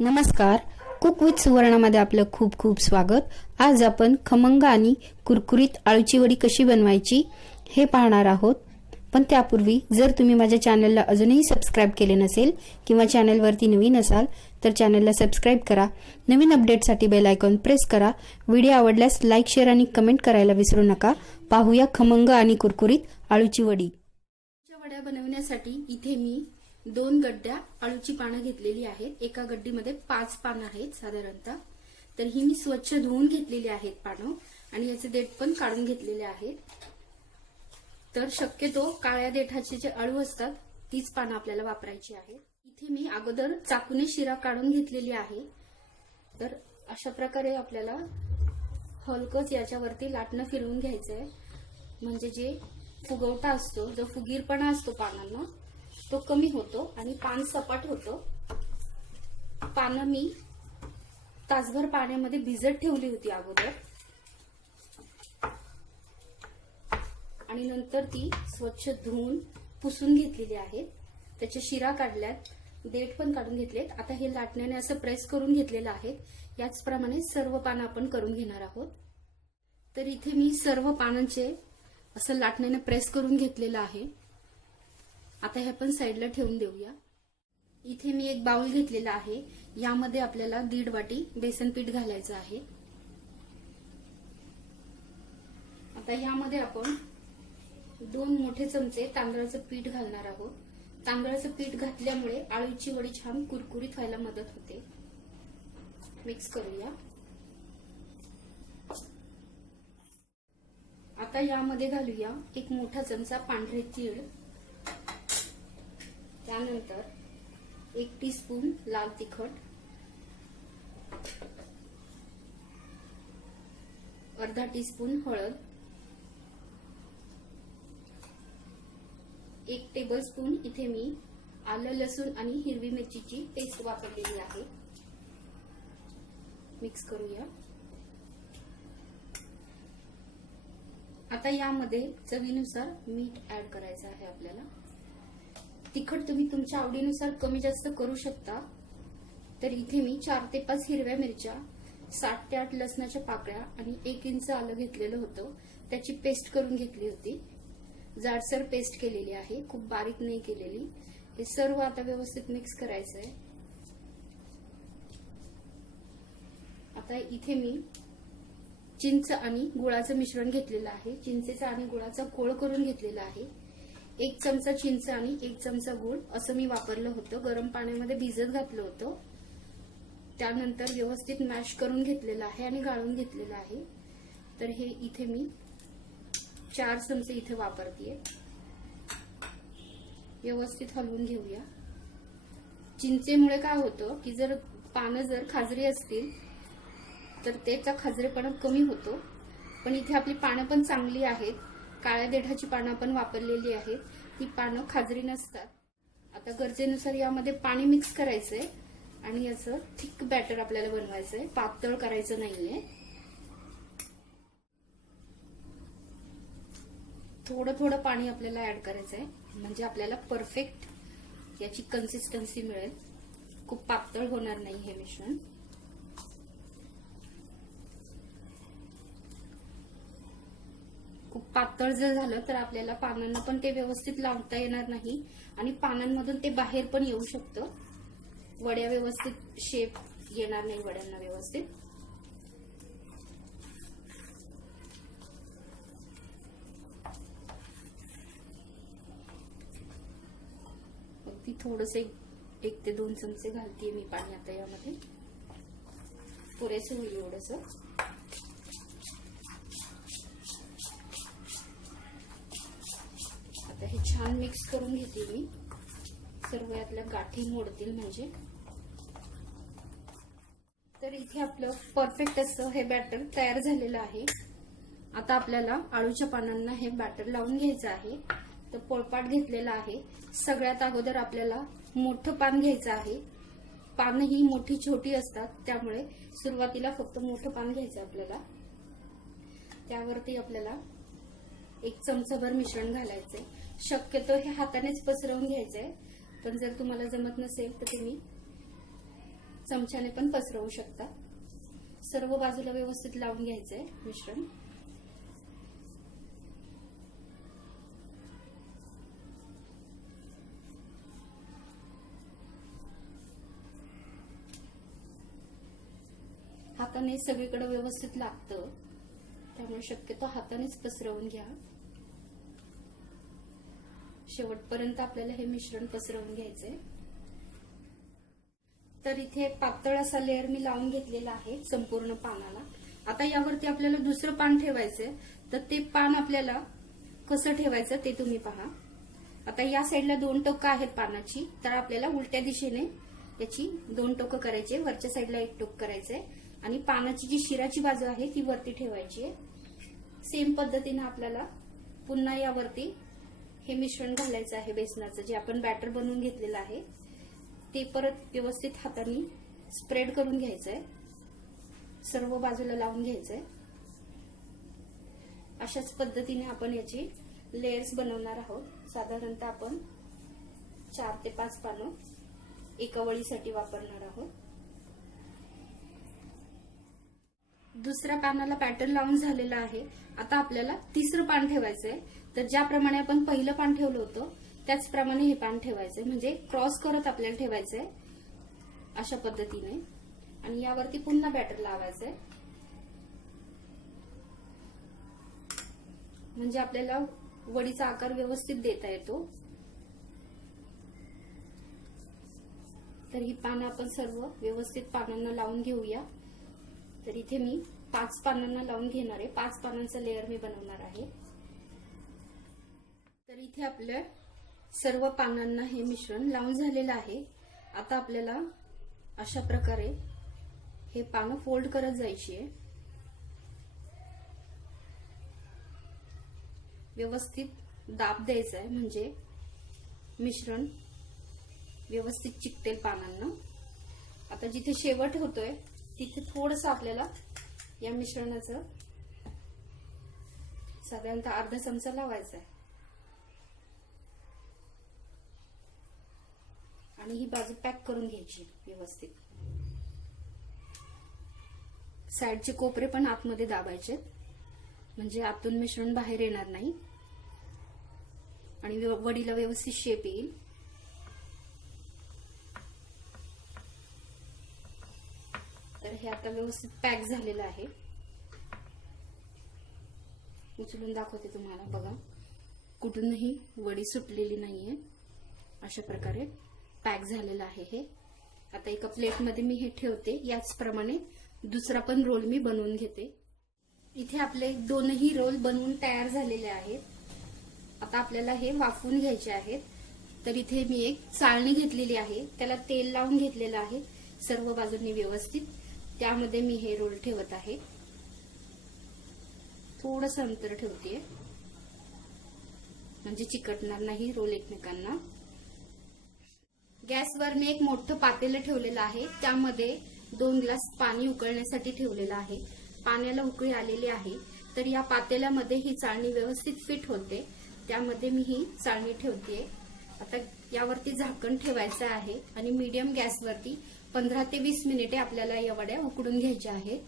नमस्कार, cook with सुवर्णामध्ये आपलं खूप खूप स्वागत। आज आपण खमंग आणि कुरकुरीत आळूची वडी कशी बनवायची हे पाहणार आहोत। पण त्यापूर्वी जर तुम्ही माझ्या चॅनलला अजूनही सबस्क्राइब केले नसेल किंवा चॅनलवरती नवीन असाल तर चॅनलला सबस्क्राइब करा। नवीन अपडेटसाठी बेल आयकॉन प्रेस करा। व्हिडिओ आवडल्यास लाईक, शेअर आणि कमेंट करायला विसरू नका। पाहूया खमंग आणि कुरकुरीत आळूची वडी। वड्या बनवण्यासाठी इथे मी 2 गड्ड्या आळूची पानं घेतलेली आहेत। एका गड्डीमध्ये 5 पानं आहेत साधारणतः। तर ही मी स्वच्छ धुवून घेतलेली आहेत पानं आणि याचे देठ पण काढून घेतलेले आहेत। तर शक्यतो काळ्या देठाचे जे आळू असतात तीच पानं आपल्याला वापरायची आहेत। इथे मी अगोदर चाकूने शिरा काढून घेतलेली आहे। तर अशा प्रकारे आपल्याला हलकच याच्यावरती लाटणं फिरवून घ्यायचंय, म्हणजे जे फुगवटा असतो, जो फुगीरपणा असतो पानांना तो कमी होतो आणि पान सपाट होतं। पानं मी तासभर पाण्यामध्ये भिजत ठेवली होती अगोदर आणि नंतर ती स्वच्छ धुवून पुसून घेतलेली आहेत। त्याच्या शिरा काढल्यात, देठ पण काढून घेतलेत। आता हे लाटण्याने असं प्रेस करून घेतलेलं आहे। याचप्रमाणे सर्व पानं आपण करून घेणार आहोत। तर इथे मी सर्व पानांचे असं लाटण्याने प्रेस करून घेतलेलं आहे। आता हे आपण साईडला ठेवून देऊया। इथे मी एक बाउल घेतलेला आहे। यामध्ये आपल्याला 1.5 वाटी बेसन पीठ घालायचं आहे। आता यामध्ये आपण 2 मोठे चमचे तांदळाचं पीठ घालणार आहोत। तांदळाचं पीठ घातल्यामुळे आळूची वडी छान कुरकुरीत व्हायला मदत होते। मिक्स करूया। आता यामध्ये घालूया 1 मोठा चमचा पांढरे तीळ, त्यानंतर 1 टीस्पून लाल तिखट, अर्धा टीस्पून हळद, 1 टेबलस्पून इथे मी आलं, लसूण आणि हिरवी मिरचीची पेस्ट वापरलेली आहे। मिक्स करूया। आता यामध्ये चवीनुसार मीठ ऍड करायचं आहे आपल्याला। तिखट तुम्ही तुमच्या आवडीनुसार कमी जास्त करू शकता। तर इथे मी 4 ते 5 हिरव्या मिरच्या, 7 ते 8 लसणाच्या पाकळ्या आणि 1 इंच आलं घेतलेलं होतं, त्याची पेस्ट करून घेतली होती। जाडसर पेस्ट केलेली आहे, खूप बारीक नाही केलेली। हे सर्व आता व्यवस्थित मिक्स करायचंय। आता इथे मी चिंच आणि गुळाचं मिश्रण घेतलेलं आहे। चिंचेचा आणि गुळाचा कोळ करून घेतलेला आहे। 1 चमचा चिंच आणि 1 चमचा गुळ असं मी वापरलं होतं। गरम पाण्यामध्ये भिजत घातलं होतं, त्यानंतर व्यवस्थित मॅश करून घेतलेलं आहे आणि गाळून घेतलेलं आहे। तर हे इथे मी 4 चमचे इथे वापरतेय। व्यवस्थित हलवून घेऊया। चिंचेमुळे काय होतं की जर पानं खाजरी असतील तर त्याचा खाजरेपणा कमी होतो, पण इथे आपली पानं पण चांगली आहेत। काळ्या देठाची पानं आपण वापरलेली आहेत, ती पानं खाजरी नसतात। आता गरजेनुसार यामध्ये पाणी मिक्स करायचंय आणि याचं थिक बॅटर आपल्याला बनवायचंय, पातळ करायचं नाहीये। थोडं थोडं पाणी आपल्याला ऍड करायचंय, म्हणजे आपल्याला परफेक्ट याची कन्सिस्टन्सी मिळेल। खूप पातळ होणार नाही हे मिश्रण। खूप पातळ जर झालं तर आपल्याला पानांना पण ते व्यवस्थित लावता येणार नाही आणि पानांमधून ते बाहेर पण येऊ शकतं। वड्या व्यवस्थित शेप येणार नाही वड्यांना व्यवस्थित। अगदी थोडंसं 1 ते 2 चमचे घालतीये मी पाणी आता यामध्ये, पुरेसं होईल एवढंसं। आता हे छान मिक्स करून घेते मी, सर्व यातल्या गाठी मोडतील म्हणजे। तर इथे आपलं परफेक्ट असं हे बॅटर तयार झालेलं आहे। आता आपल्याला आळूच्या पानांना हे बॅटर लावून घ्यायचं आहे। तर पोळपाट घेतलेला आहे। सगळ्यात अगोदर आपल्याला मोठं पान घ्यायचं आहे। पानं ही मोठी छोटी असतात, त्यामुळे सुरुवातीला फक्त मोठं पान घ्यायचं आपल्याला। त्यावरती आपल्याला 1 चमचाभर मिश्रण घालायचंय। शक्यतो हे हातानेच पसरवून घ्यायचंय, पण जर तुम्हाला जमत नसेल तर तुम्ही चमच्याने पण पसरवू शकता। सर्व बाजूला व्यवस्थित लावून घ्यायचंय मिश्रण। हाताने सगळीकडे व्यवस्थित लागतं, त्यामुळे शक्यतो हातानेच पसरवून घ्या। शेवटपर्यंत आपल्याला हे मिश्रण पसरवून घ्यायचंय। तर इथे पातळ असा लेअर मी लावून घेतलेला आहे संपूर्ण पानाला। आता यावरती आपल्याला दुसरं पान ठेवायचंय, तर ते पान आपल्याला कसं ठेवायचं ते तुम्ही पहा। आता या साईडला 2 टोकं आहेत पानाची, तर आपल्याला उलट्या दिशेने याची 2 टोकं करायची, वरच्या साईडला 1 टोक करायचंय आणि पानाची जी शिराची बाजू आहे ती वरती ठेवायची आहे। सेम पद्धतीने आपल्याला पुन्हा यावरती हे मिश्रण घालायचं आहे बेसनाचं, जे आपण बॅटर बनवून घेतलेलं आहे ते परत व्यवस्थित हाताने स्प्रेड करून घ्यायचंय, सर्व बाजूला लावून घ्यायचंय। अशाच पद्धतीने आपण याची लेयर्स बनवणार आहोत। साधारणतः आपण 4 ते 5 पानं एका वळीसाठी वापरणार आहोत। दुसऱ्या पानाला पॅटर्न लावून झालेला आहे। आता आपल्याला तिसरं पान ठेवायचंय, तर ज्याप्रमाणे आपण पहिलं पान ठेवलं होतं त्याचप्रमाणे हे पान ठेवायचंय, म्हणजे क्रॉस करत आपल्याला ठेवायचंय अशा पद्धतीने। आणि यावरती पुन्हा बॅटर लावायचंय, म्हणजे आपल्याला वडीचा आकार व्यवस्थित देता येतो। तर ही पानं आपण सर्व व्यवस्थित पानांना लावून घेऊया। तर इथे मी 5 पानांना लावून घेणार आहे, 5 पानांचा लेअर मी बनवणार आहे। तर इथे आपल्या सर्व पानांना हे मिश्रण लावून झालेलं आहे। आता आपल्याला अशा प्रकारे हे पानं फोल्ड करत जायची आहे, व्यवस्थित दाब द्यायचा आहे, म्हणजे मिश्रण व्यवस्थित चिकटेल पानांना। आता जिथे शेवट होतोय तिथे थोडंसं आपल्याला या मिश्रणाचं साधारणतः अर्धा चमचा लावायचा आहे आणि ही बाजू पॅक करून घ्यायची व्यवस्थित। साईडचे कोपरे पण आतमध्ये दाबायचे, म्हणजे आतून मिश्रण बाहेर येणार नाही आणि वडीला व्यवस्थित शेप येईल। तर हे आता व्यवस्थित पॅक झालेलं आहे। उचलून दाखवते तुम्हाला, बघा कुठूनही वडी सुटलेली नाहीये, अशा प्रकारे पॅक झालेलं आहे हे। आता एका प्लेटमध्ये मी हे ठेवते, याचप्रमाणे दुसरा पण रोल मी बनवून घेते। इथे आपले दोनही रोल बनवून तयार झालेले आहेत। आता आपल्याला हे वाफवून घ्यायचे आहेत। तर इथे मी एक चाळणी घेतलेली आहे, त्याला तेल लावून घेतलेलं आहे सर्व बाजूंनी व्यवस्थित। त्यामध्ये मी हे रोल ठेवत आहे, थोडंसं अंतर ठेवते म्हणजे चिकटणार नाही रोल एकमेकांना। गॅसवर मी एक मोठं पातेलं ठेवलेलं आहे, त्यामध्ये 2 ग्लास पाणी उकळण्यासाठी ठेवलेलं आहे। पाण्याला उकळी आलेली आहे, तर या पातेल्यामध्ये ही चाळणी व्यवस्थित फिट होते, त्यामध्ये मी ही चाळणी ठेवते। आता यावरती झाकण ठेवायचं आहे आणि मीडियम गॅसवरती 15 ते 20 मिनिटे आपल्याला या वड्या उकडून घ्यायच्या आहेत।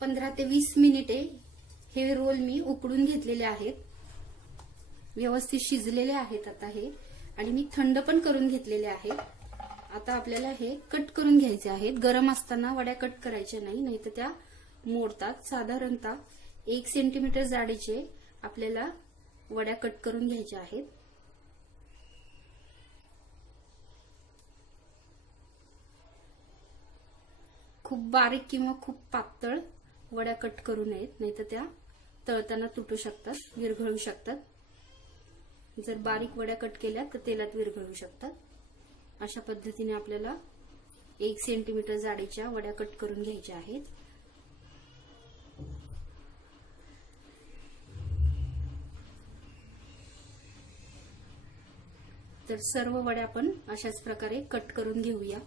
15 ते 20 मिनिटे हे रोल मी उकडून घेतलेले आहेत, व्यवस्थित शिजलेले आहेत आता हे, आणि मी थंड पण करून घेतलेले आहेत। आता आपल्याला हे कट करून घ्यायचे आहेत। गरम असताना वड्या कट करायच्या नाही, नाहीतर त्या मोडतात। साधारणतः 1 सेंटीमीटर जाडीचे आपल्याला वड्या कट करून घ्यायच्या आहेत। खूप बारीक किंवा खूप पातळ वड्या कट करू नयेत, नाहीतर त्या तळताना तुटू शकतात, विरघळू शकतात। जर बारीक वड्या कट केल्या तर तेलात विरघळू शकतात। अशा पद्धतीने आपल्याला 1 सेंटीमीटर जाडीच्या वड्या कट करून घ्यायच्या आहेत। तर सर्व वड्या आपण अशाच प्रकारे कट करून घेऊया।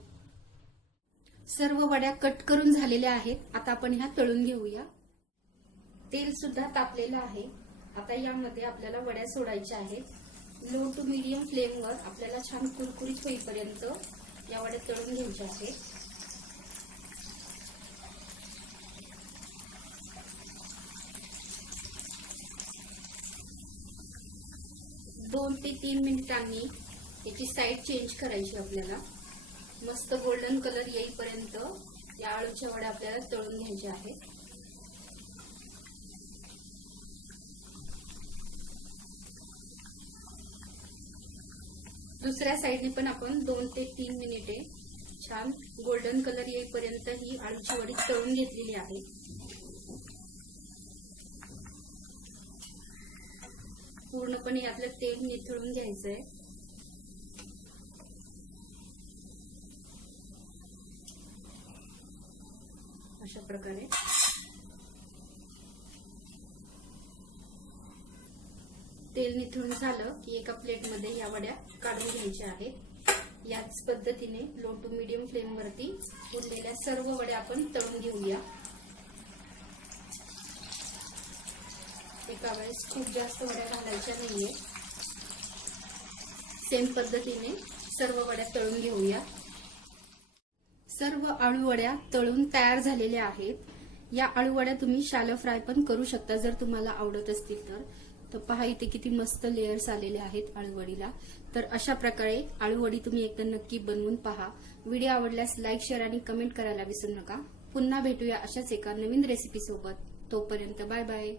सर्व वड्या कट करून झालेल्या आहेत। आता आपण ह्या तळून घेऊया। तेल सुद्धा तापलेलं आहे। आता यामध्ये आपल्याला वड्या सोडायच्या आहेत। लो टू मीडियम फ्लेमवर आपल्याला छान कुरकुरीत होईपर्यंत या वड्या तळून घ्यायच्या आहेत. दोन ते 3 मिनिटांनी याची साईड चेंज करायची आपल्याला. मस्त गोल्डन कलर येईपर्यंत या आळूच्या वड्या आपल्याला तळून घ्यायच्या आहेत. दुसऱ्या साईडने पण आपण 2 ते 3 मिनिटे छान गोल्डन कलर येईपर्यंत ही आळूची वडी तळून घेतलेली आहे. पूर्णपणे यातलं तेल निथळून घ्यायचंय. अशा प्रकारे तेल निथळून झालं की एका प्लेटमध्ये या वड्या काढून घ्यायच्या आहेत. याच पद्धतीने लो टू मीडियम फ्लेम वरती उरलेल्या सर्व वड्या आपण तळून घेऊया. एका वेळेस खूप जास्त वड्या घालायच्या नाहीये. सेम पद्धतीने सर्व वड्या तळून घेऊया. सर्व आळू वड्या तळून तयार झालेल्या आहेत. या आळू वड्या तुम्ही शॅलो फ्राय पण करू शकता जर तुम्हाला आवडत असतील तर पहा इथे किती मस्त लेयर्स आलेले आहेत आळू वडीला. तर अशा प्रकारे आळू वडी तुम्ही एकदा नक्की बनवून पहा. व्हिडिओ आवडल्यास लाईक, शेअर आणि कमेंट करायला विसरू नका. पुन्हा भेटूया अशाच एका नवीन रेसिपी सोबत. तोपर्यंत बाय बाय.